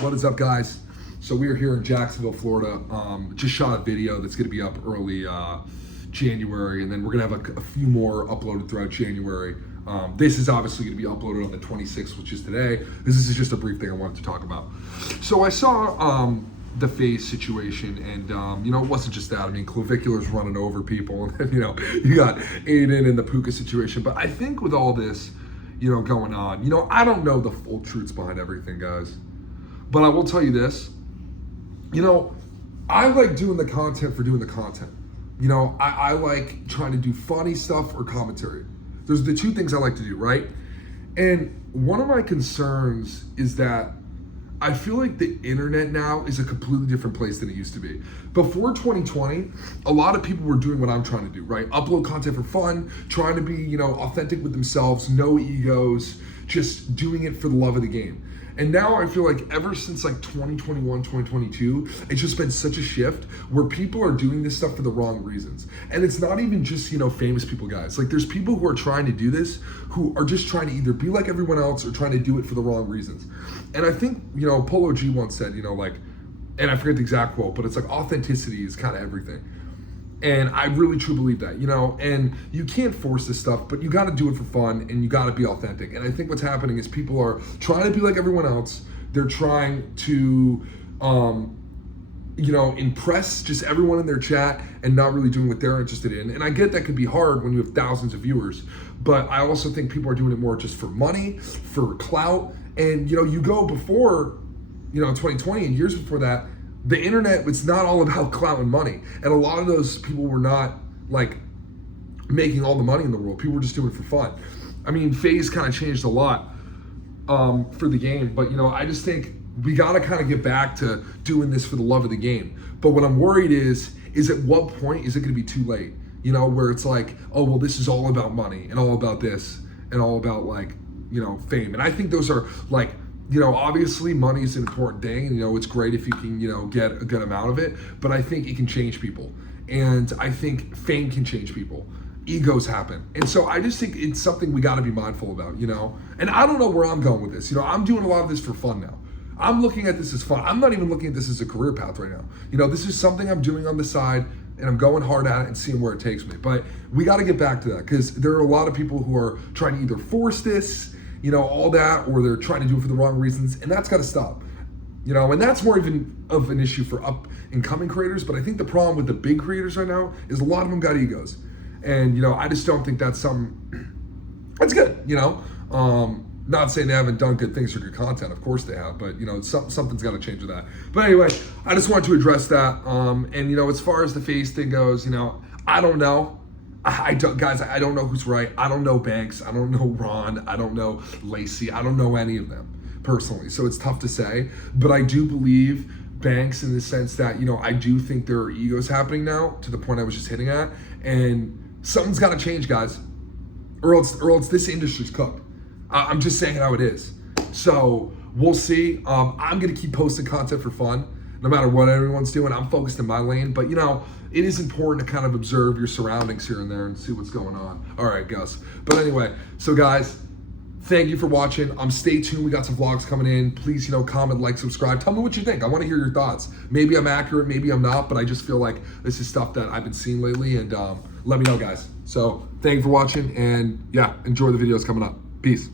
What is up, guys? So we are here in Jacksonville, Florida. Just shot a video that's going to be up early January, and then we're going to have a few more uploaded throughout January. This is obviously going to be uploaded on the 26th, which is today. This is just a brief thing I wanted to talk about. So I saw the Faze situation, and it wasn't just that. I mean, clavicular's running over people, and then, you got Aiden and the Puka situation. But I think with all this, going on, I don't know the full truths behind everything, guys. But I will tell you this, I like doing the content for doing the content. I like trying to do funny stuff or commentary. Those are the two things I like to do, right? And one of my concerns is that I feel like the internet now is a completely different place than it used to be. Before 2020, a lot of people were doing what I'm trying to do, right? Upload content for fun, trying to be, authentic with themselves, no egos, just doing it for the love of the game. And now I feel like ever since like 2021, 2022, it's just been such a shift where people are doing this stuff for the wrong reasons. And it's not even just, famous people, guys. Like, there's people who are trying to do this who are just trying to either be like everyone else or trying to do it for the wrong reasons. And I think, Polo G once said, and I forget the exact quote, but it's like authenticity is kind of everything. And I really truly believe that, and you can't force this stuff, but you got to do it for fun and you got to be authentic. And I think what's happening is people are trying to be like everyone else. They're trying to, impress just everyone in their chat and not really doing what they're interested in. And I get that could be hard when you have thousands of viewers, but I also think people are doing it more just for money, for clout. And, you go before, 2020 and years before that, the internet was not all about clout and money. And a lot of those people were not like making all the money in the world. People were just doing it for fun. I mean, Faze kind of changed a lot for the game, but I just think we got to kind of get back to doing this for the love of the game. But what I'm worried is at what point is it going to be too late? Where it's like, oh, well, this is all about money and all about this and all about like, fame. And I think those are like, obviously money is an important thing, and it's great if you can, get a good amount of it, but I think it can change people. And I think fame can change people. Egos happen. And so I just think it's something we got to be mindful about, and I don't know where I'm going with this. I'm doing a lot of this for fun now. I'm looking at this as fun. I'm not even looking at this as a career path right now. This is something I'm doing on the side, and I'm going hard at it and seeing where it takes me. But we got to get back to that, because there are a lot of people who are trying to either force this, all that, or they're trying to do it for the wrong reasons, and that's got to stop. And that's more even of an issue for up and coming creators. But I think the problem with the big creators right now is a lot of them got egos, and I just don't think that's that's good. Not saying they haven't done good things for good content, of course they have, but something's got to change with that. But anyway, I just wanted to address that. And as far as the Faze thing goes, I don't know. I don't know who's right. I don't know Banks. I don't know Ron. I don't know Lacey. I don't know any of them personally. So it's tough to say. But I do believe Banks in the sense that, I do think there are egos happening now to the point I was just hitting at. And something's got to change, guys. Or else this industry's cooked. I'm just saying how it is. So we'll see. I'm going to keep posting content for fun. No matter what everyone's doing, I'm focused in my lane. But, it is important to kind of observe your surroundings here and there and see what's going on. All right, Gus. But anyway, so guys, thank you for watching. Stay tuned. We got some vlogs coming in. Please, comment, like, subscribe. Tell me what you think. I want to hear your thoughts. Maybe I'm accurate, maybe I'm not, but I just feel like this is stuff that I've been seeing lately. And let me know, guys. So thank you for watching. And yeah, enjoy the videos coming up. Peace.